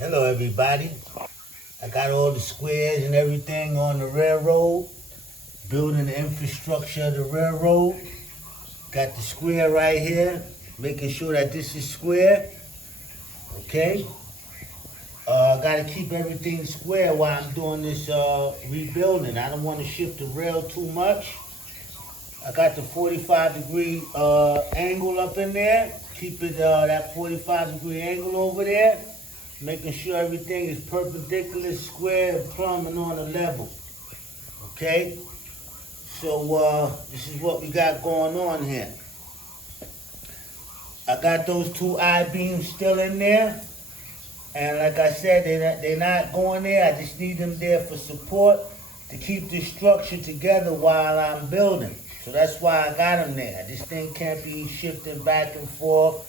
Hello everybody. I got all the squares and everything on the railroad, building the infrastructure of the railroad. Got the square right here, making sure that this is square, okay? I gotta keep everything square while I'm doing this rebuilding. I don't wanna shift the rail too much. I got the 45-degree angle up in there. Keep it that 45-degree angle over there. Making sure everything is perpendicular, square, plumb, and on a level. Okay? So this is what we got going on here. I got those two I-beams still in there. And like I said, they're not going there. I just need them there for support to keep the structure together while I'm building. So that's why I got them there. This thing can't be shifting back and forth,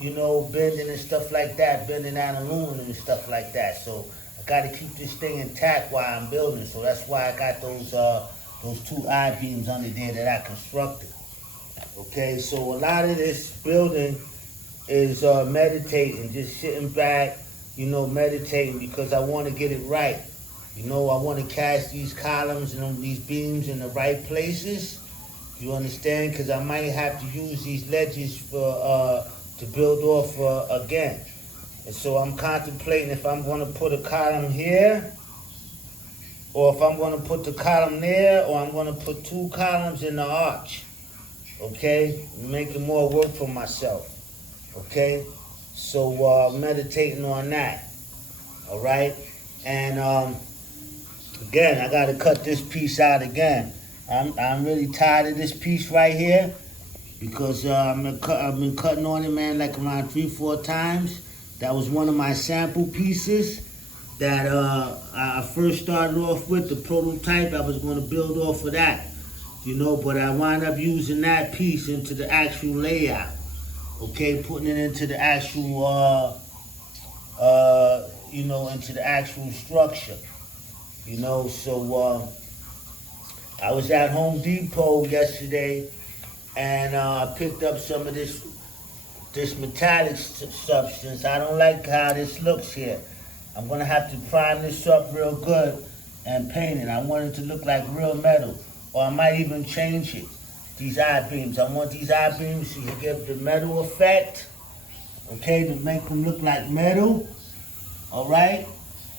bending and stuff like that, bending out aluminum and stuff like that. So I got to keep this thing intact while I'm building. So that's why I got those two I-beams under there that I constructed. Okay, so a lot of this building is meditating, just sitting back, meditating because I want to get it right. I want to cast these columns and these beams in the right places. You understand? Because I might have to use these ledges for to build off again. And so I'm contemplating if I'm going to put a column here, or if I'm going to put the column there, or I'm going to put two columns in the arch. Okay? Making more work for myself. Okay? So meditating on that. All right? And again, I got to cut this piece out again. I'm really tired of this piece right here because I've been cutting on it, man, like around 3-4 times. That was one of my sample pieces that I first started off with, the prototype. I was going to build off of that, but I wound up using that piece into the actual layout. Okay, putting it into the actual, into the actual structure. So I was at Home Depot yesterday, and I picked up some of this metallic substance. I don't like how this looks here. I'm gonna have to prime this up real good and paint it. I want it to look like real metal, or I might even change it. These I-beams, I want these I-beams to give the metal effect, okay, to make them look like metal, all right?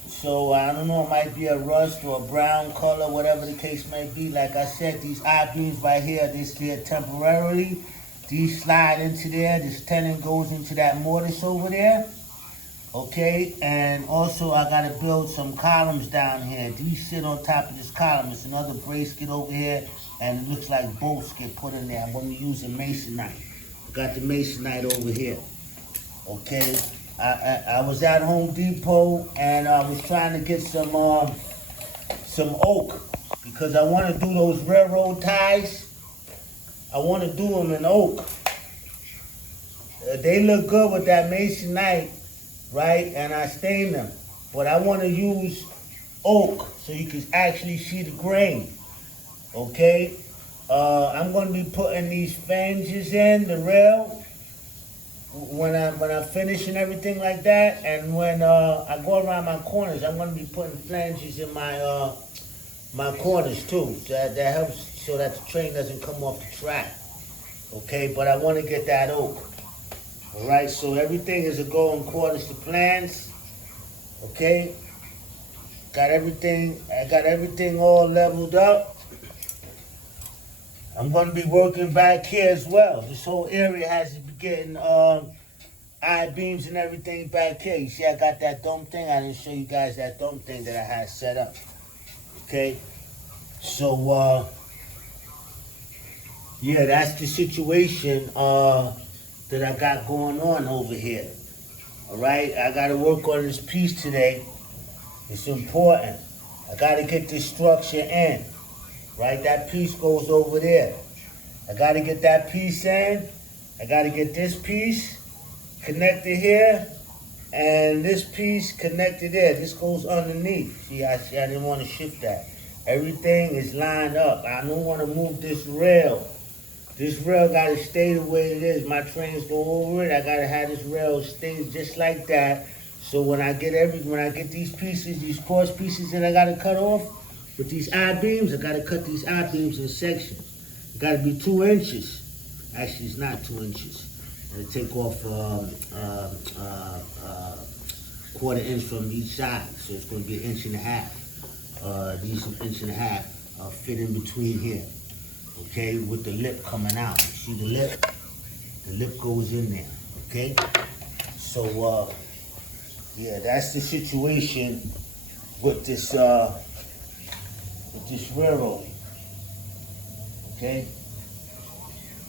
So I don't know, it might be a rust or a brown color, whatever the case may be. Like I said, these I-beams right here, they're there temporarily. These slide into there. This tenon goes into that mortise over there. Okay, and also I got to build some columns down here. These sit on top of this column. It's another bracelet over here, and it looks like bolts get put in there. I'm going to use a masonite. I got the masonite over here. Okay. I was at Home Depot and I was trying to get some oak because I want to do those railroad ties. I want to do them in oak. They look good with that masonite, right? And I stain them. But I want to use oak so you can actually see the grain. Okay? I'm going to be putting these flanges in the rail when I finish and everything like that, and when I go around my corners, I'm going to be putting flanges in my my corners too. So that helps so that the train doesn't come off the track. Okay, but I want to get that oak. All right, so everything is a go in accordance to plans. Okay, got everything. I got everything all leveled up. I'm going to be working back here as well. This whole area has to be getting I-beams and everything back here. You see I got that dome thing? I didn't show you guys that dome thing that I had set up. Okay? So, yeah, that's the situation that I got going on over here. All right? I got to work on this piece today. It's important. I got to get this structure in. Right, that piece goes over there. I got to get that piece in. I got to get this piece connected here, and this piece connected there. This goes underneath. See, I didn't want to shift that. Everything is lined up. I don't want to move this rail. This rail got to stay the way it is. My trains go over it. I got to have this rail stay just like that So when I get these pieces, these cross pieces that I gotta cut off with these I-beams, I gotta cut these I-beams in sections. It gotta be 2 inches. Actually, it's not 2 inches. And take off quarter inch from each side, so it's going to be 1.5 inches. These 1.5 inches fit in between here, okay, with the lip coming out. You see the lip? The lip goes in there, okay? So, yeah, that's the situation with this railroad, okay?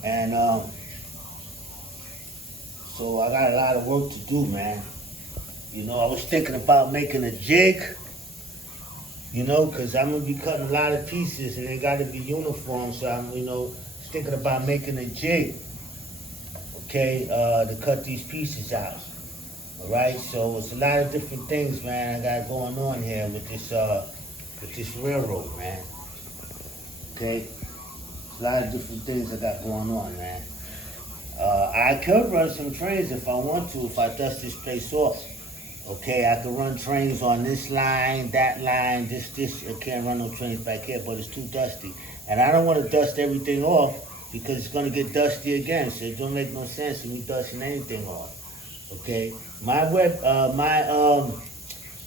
And so I got a lot of work to do, man. You know, I was thinking about making a jig, you know, because I'm going to be cutting a lot of pieces and they got to be uniform. So I'm, you know, thinking about making a jig, okay, to cut these pieces out. All right, so it's a lot of different things, man, I got going on here with this railroad, man. Okay, it's a lot of different things I got going on, man. I could run some trains if I want to, if I dust this place off. Okay, I could run trains on this line, that line, this. I can't run no trains back here, but it's too dusty. And I don't want to dust everything off because it's going to get dusty again. So it don't make no sense in me dusting anything off. Okay, my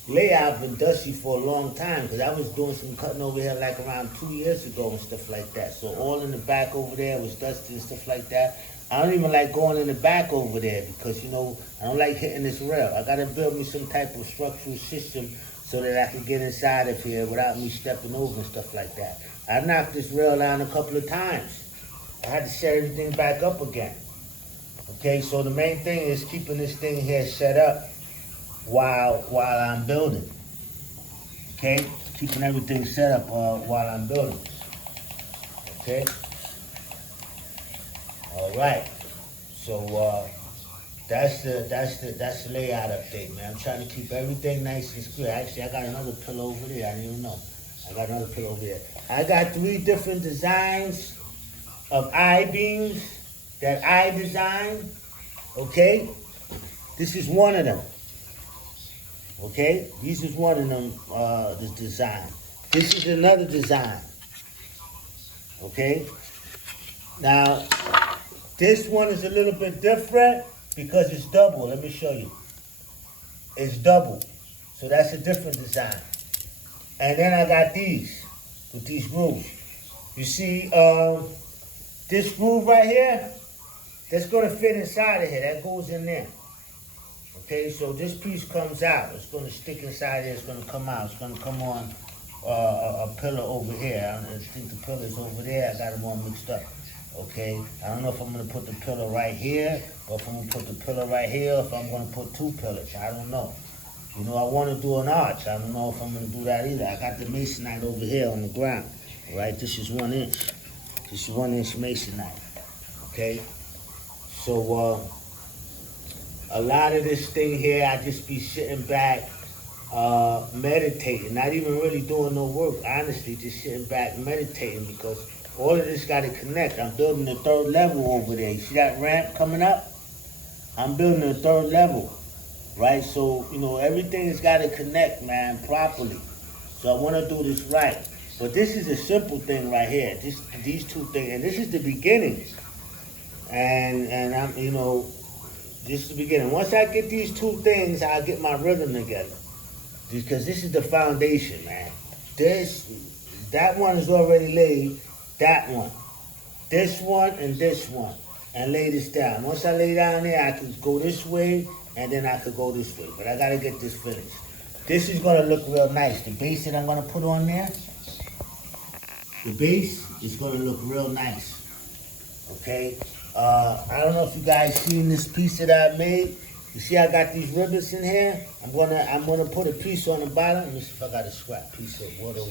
layout been dusty for a long time because I was doing some cutting over here like around 2 years ago and stuff like that. So all in the back over there was dusty and stuff like that. I don't even like going in the back over there because, you know, I don't like hitting this rail. I got to build me some type of structural system so that I can get inside of here without me stepping over and stuff like that. I knocked this rail down a couple of times. I had to set everything back up again. Okay, so the main thing is keeping this thing here set up while I'm building. Okay, keeping everything set up while I'm building. Okay. All right. So that's the layout update, man. I'm trying to keep everything nice and square. Actually, I got another pillow over there. I didn't even know. I got another pillow over there. I got 3 different designs of I-beams that I designed, okay? This is one of them, okay? This is one of them, this design. This is another design, okay? Now, this one is a little bit different because it's double. Let me show you. It's double, so that's a different design. And then I got these, with these grooves. You see, this groove right here, that's gonna fit inside of here. That goes in there. Okay, so this piece comes out. It's gonna stick inside there. It's gonna come out. It's gonna come on a pillar over here. I think the pillar's over there. I got them all mixed up. Okay, I don't know if I'm gonna put the pillar right here, or if I'm gonna put the pillar right here, or if I'm gonna put 2 pillars. I don't know. You know, I want to do an arch. I don't know if I'm gonna do that either. I got the masonite over here on the ground. All right, this is 1 inch. This is 1 inch masonite. Okay. So a lot of this thing here, I just be sitting back, meditating, not even really doing no work. Honestly, just sitting back meditating because all of this got to connect. I'm building the 3rd level over there. You see that ramp coming up? I'm building the 3rd level, right? So, you know, everything has got to connect, man, properly. So I want to do this right. But this is a simple thing right here. These 2 things, and this is the beginning. And I'm, you know, this is the beginning. Once I get these 2 things, I'll get my rhythm together. Because this is the foundation, man. That one is already laid. That one. This one and this one. And lay this down. Once I lay down there, I can go this way, and then I could go this way. But I got to get this finished. This is going to look real nice. The base that I'm going to put on there, the base is going to look real nice. Okay? I don't know if you guys seen this piece that I made. You see I got these rivets in here? I'm gonna put a piece on the bottom. Let me see if I got a scrap piece of wood over